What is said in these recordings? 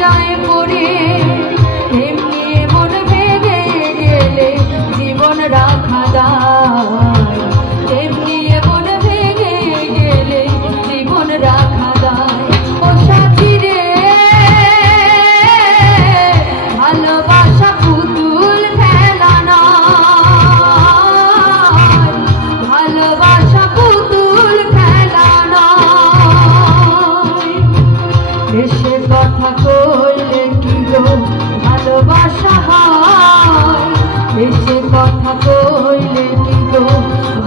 যায় পড়ে, এমনি মন ভেঙে গেলে জীবন রাখা দায়, এমনি মন ভেঙে গেলে জীবন রাখা দায়। ও সাথী রে, ভালোবাসা পুতুল খেলা নয়, ভালোবাসা পুতুল খেলা নয়। এসে কথা কইলে কি গো ভালোবাসা হয়, এসে কথা কইলে কি গো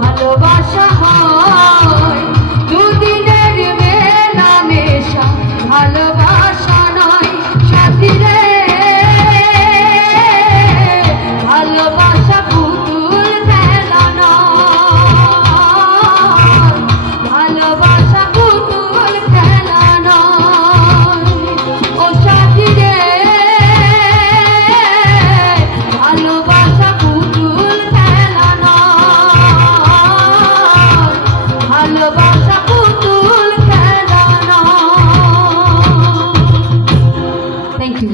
ভালোবাসা হয়। দুদিনের মেলামেশা ভালোবাসা নয় সাথী রে, ভালোবাসা পুতুল খেলা নয়, ভালোবাসা পুতুল খেলা নয়। ও সাথী রে, ভালোবাসা পুতুল খেলা নয়, ভালোবাসা পুতুল খেলা নয়। Thank you.